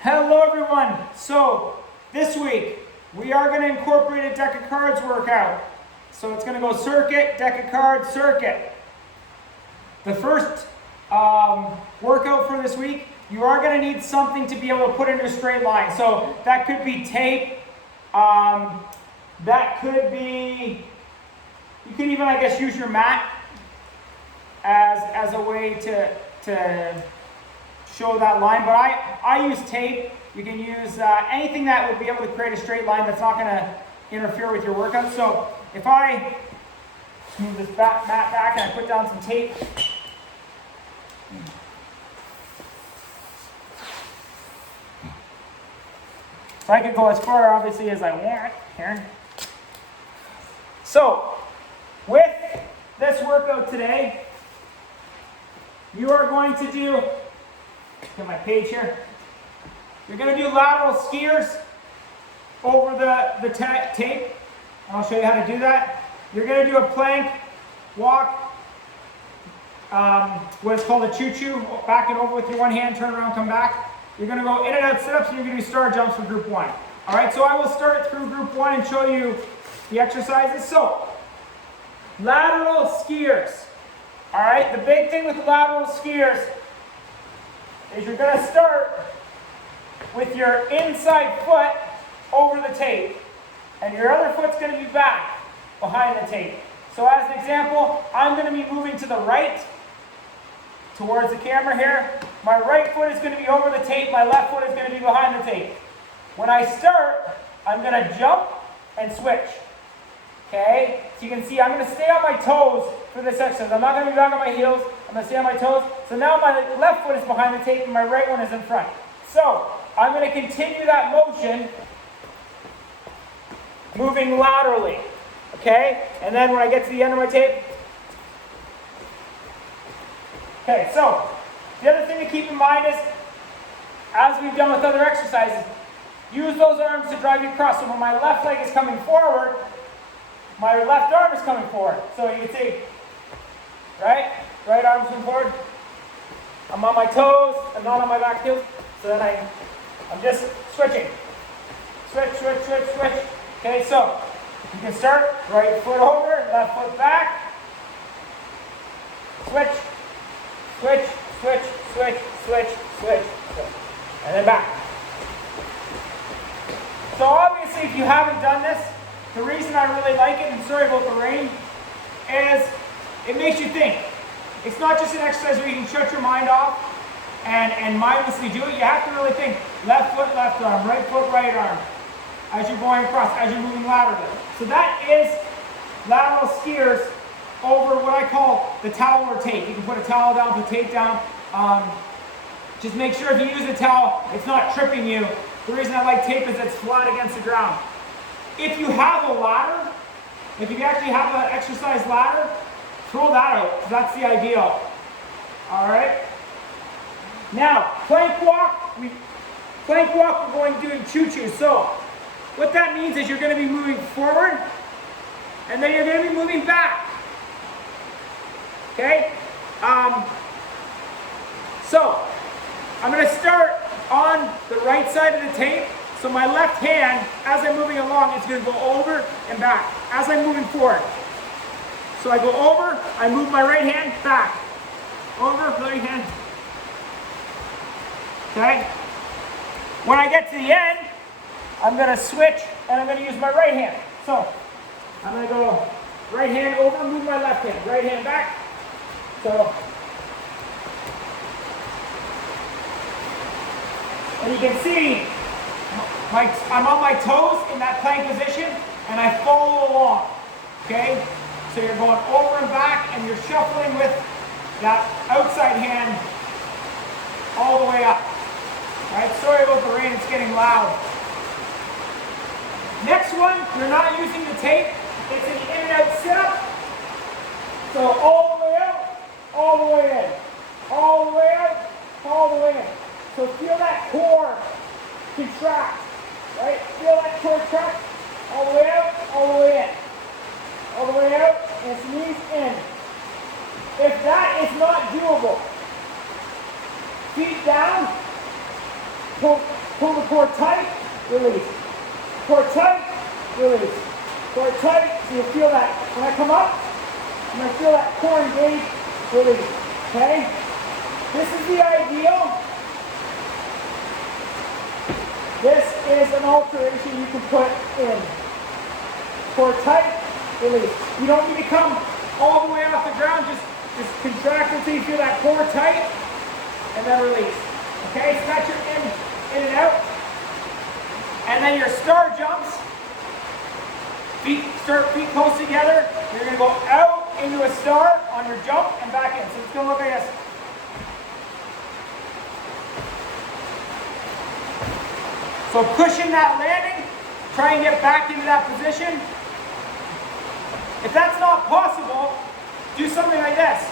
Hello everyone. So this week we are going to incorporate a deck of cards workout. So it's going to go circuit, deck of cards, circuit. The first workout for this week, you are going to need something to be able to put into a straight line. So that could be tape. That could be, you could even, I guess, use your mat as a way to show that line, but I use tape. You can use anything that would be able to create a straight line that's not going to interfere with your workout. So if I move this mat back and I put down some tape, so I can go as far obviously as I want here. So with this workout today, you are going to do, get my page here. You're going to do lateral skiers over the tape. And I'll show you how to do that. You're going to do a plank walk, what is called a choo-choo, back and over with your one hand, turn around, come back. You're going to go in and out sit-ups, and you're going to do star jumps for group one. All right, so I will start through group one and show you the exercises. So, lateral skiers. All right, the big thing with lateral skiers is you're going to start with your inside foot over the tape, and your other foot's going to be back behind the tape. So as an example, I'm going to be moving to the right towards the camera here. My right foot is going to be over the tape, my left foot is going to be behind the tape. When I start, I'm going to jump and switch. Okay, so you can see I'm going to stay on my toes for this exercise. I'm not going to be back on my heels. I'm going to stay on my toes. So now my left foot is behind the tape and my right one is in front. So I'm going to continue that motion, moving laterally. Okay, and then when I get to the end of my tape. Okay, so the other thing to keep in mind is, as we've done with other exercises, use those arms to drive you across. So when my left leg is coming forward, my left arm is coming forward. So you can see, right arm's coming forward. I'm on my toes, I'm not on my back heels. So then I'm just switching. Switch. Okay, so you can start right foot over, left foot back. Switch. And then back. So obviously if you haven't done this, the reason I really like it, and sorry about the rain, is it makes you think. It's not just an exercise where you can shut your mind off and mindlessly do it. You have to really think. Left foot, left arm, right foot, right arm. As you're going across, as you're moving laterally. So that is lateral skiers over what I call the towel or tape. You can put a towel down, put tape down. Just make sure if you use a towel, it's not tripping you. The reason I like tape is it's flat against the ground. If you have a ladder, if you actually have an exercise ladder, throw that out, because that's the ideal. All right? Now, plank walk, we're going to do in choo-choo. So, what that means is you're going to be moving forward, and then you're going to be moving back. Okay? So, I'm going to start on the right side of the tape. So my left hand, as I'm moving along, is going to go over and back as I'm moving forward. So I go over, I move my right hand back. Over, right hand. Okay? When I get to the end, I'm going to switch and I'm going to use my right hand. So I'm going to go right hand over, move my left hand. Right hand back. So, and you can see, I'm on my toes in that plank position, and I follow along, okay? So you're going over and back, and you're shuffling with that outside hand all the way up. All right, sorry about the rain, it's getting loud. Next one, you're not using the tape. It's an in and out sit-up. So all the way out, all the way in. All the way out, all the way in. So feel that core contract. Right? Feel that core contract. All the way out, all the way in. All the way out, and knees in. If that is not doable, feet down, pull the core tight, release. Core tight, release. Core tight, so you feel that. When I come up, I'm going to feel that core engage, release. Okay? This is the ideal. This is an alteration you can put in. Core tight, release. You don't need to come all the way off the ground, just contract until you feel that core tight, and then release. Okay, so that's your in and out. And then your star jumps. Feet close together. You're going to go out into a star on your jump and back in. So it's going to look like this. So cushion that landing. Try and get back into that position. If that's not possible, do something like this.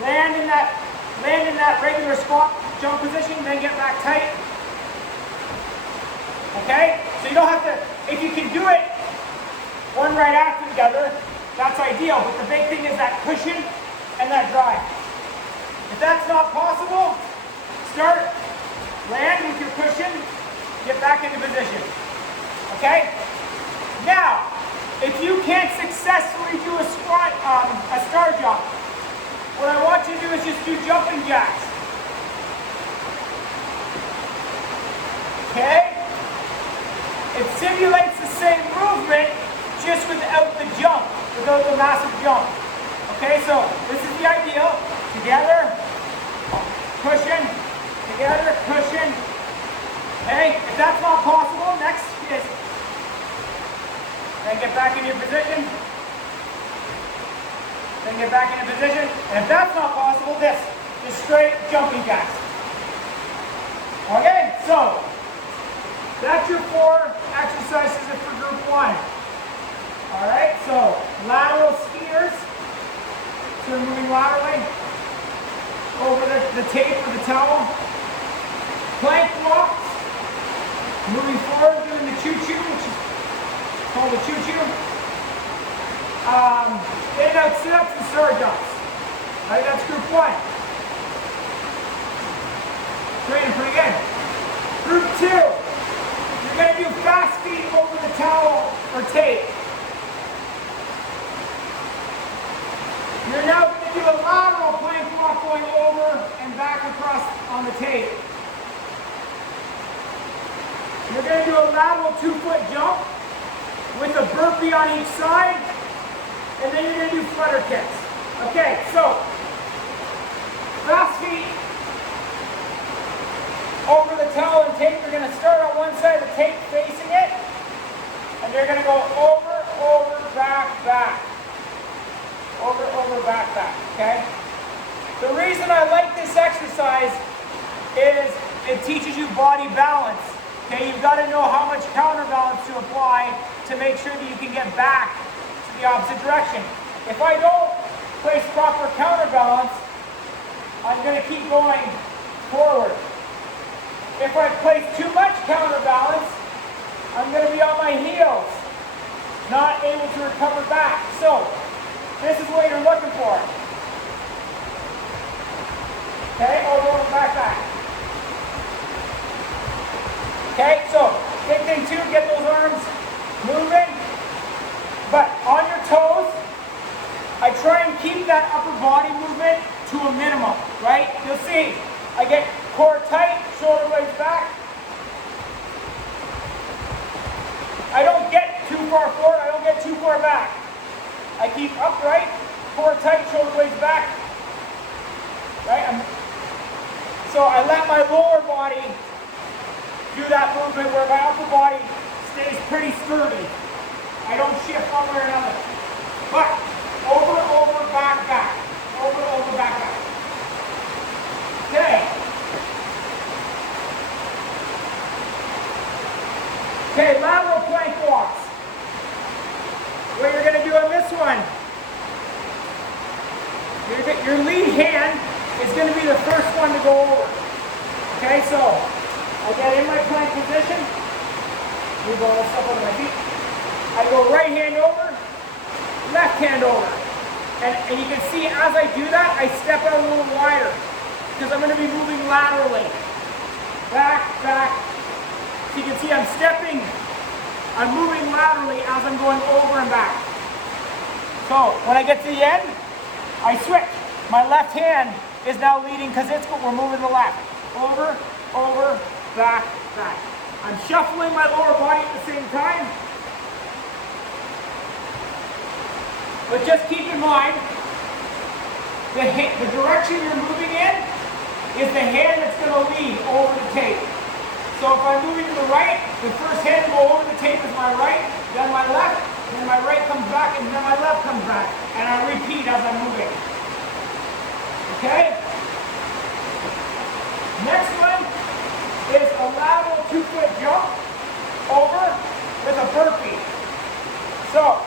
Land in that regular squat jump position, then get back tight. Okay? So you don't have to, if you can do it one right after the other, that's ideal. But the big thing is that cushion and that drive. If that's not possible, start, land with your cushion, get back into position. Okay? Now, if you can't successfully do a squat, a star jump, what I want you to do is just do jumping jacks. Okay? It simulates the same movement, just without the jump, without the massive jump. Okay, so this is the ideal. Together, cushion, together, cushion. Okay, if that's not possible, next is then get back in your position. Then get back in your position. And if that's not possible, this. Just straight jumping jacks. Okay, so that's your 4 exercises for group 1. Alright, so lateral skiers. So we're moving laterally over the tape or the towel. Plank walks. Moving forward, doing the choo-choo, which is called the choo-choo. In and out sit-ups and star jumps. Alright, that's group 1. Training pretty good. Group 2. You're going to do fast feet over the towel or tape. You're now going to do a lateral plank walk going over and back across on the tape. You're going to do a lateral 2-foot jump with a burpee on each side, and then you're going to do flutter kicks. Okay, so fast feet over the towel and tape. You're going to start on one side of the tape facing it, and you're going to go over, over, back, back. Over, over, back, back, okay? The reason I like this exercise is it teaches you body balance. Okay, you've got to know how much counterbalance to apply to make sure that you can get back to the opposite direction. If I don't place proper counterbalance, I'm going to keep going forward. If I place too much counterbalance, I'm going to be on my heels, not able to recover back. So, this is what you're looking for. Okay, over, over, back, back. Okay, so big thing too, get those arms moving, but on your toes. I try and keep that upper body movement to a minimum, right? You'll see, I get core tight, shoulder blades back. I don't get too far forward, I don't get too far back. I keep upright, core tight, shoulder blades back. Right? So I let my lower body do that movement where my upper body stays pretty sturdy. I don't shift one way or another. But over, over, back, back. Over, over, back, back. Okay. Okay, lateral plank walks. What you're going to do on this one, your lead hand is going to be the first one to go over. Okay, so I get in my plank position, move all this stuff under my feet. I go right hand over, left hand over. And you can see as I do that, I step out a little wider because I'm going to be moving laterally. back, back. So you can see I'm stepping, I'm moving laterally as I'm going over and back. So when I get to the end, I switch. My left hand is now leading because we're moving the left. Over, over, back, back. I'm shuffling my lower body at the same time. But just keep in mind, the direction you're moving in is the hand that's going to lead over the tape. So if I'm moving to the right, the first hand to go over the tape is my right, then my left, then my right comes back, and then my left comes back. And I repeat as I'm moving. Okay? Next one is a lateral 2-foot jump over with a burpee. So,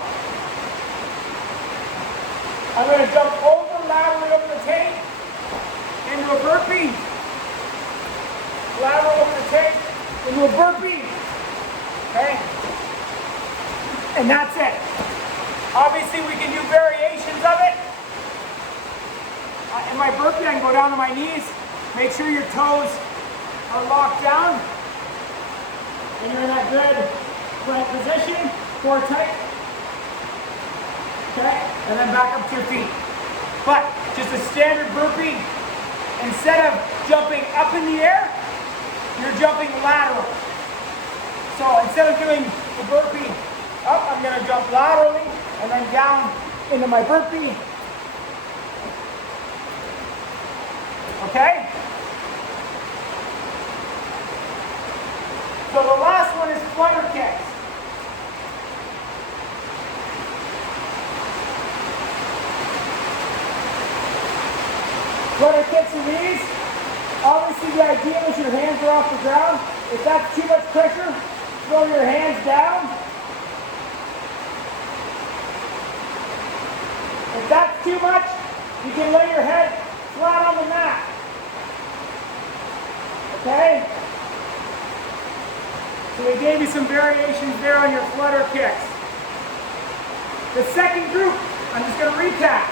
I'm going to jump over laterally over the tape into a burpee. Lateral over the tape into a burpee. Okay? And that's it. Obviously, we can do variations of it. In my burpee, I can go down to my knees. Make sure your toes are locked down. And you're in that good plank position. Core tight. Okay? And then back up to your feet. But just a standard burpee. Instead of jumping up in the air, you're jumping lateral. So instead of doing the burpee up, I'm going to jump laterally and then down into my burpee. Okay? So the last one is flutter kicks. Flutter kicks are these. Obviously the idea is your hands are off the ground. If that's too much pressure, throw your hands down. If that's too much, you can lay your head flat on the mat. Okay? So we gave you some variations there on your flutter kicks. The second group, I'm just going to recap.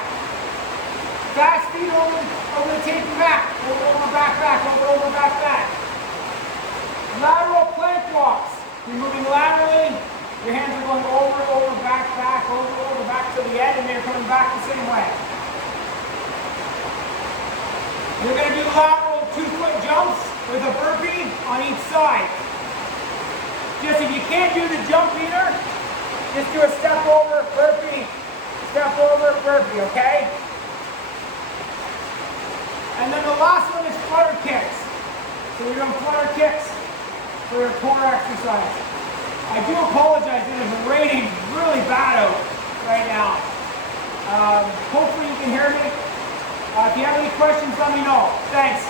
Fast feet over the tape and back. Over, back, back. Over, back, back. Lateral plank walks. You're moving laterally. Your hands are going over, back, back, over, back to the end, and they're coming back the same way. You're going to do lateral 2-foot jumps with a burpee on each side. Just if you can't do the jump either, just do a step over, burpee, step over, burpee, okay? And then the last one is flutter kicks. So we're doing flutter kicks for your core exercise. I do apologize, it is raining really bad out right now. Hopefully you can hear me. If you have any questions, let me know. Thanks.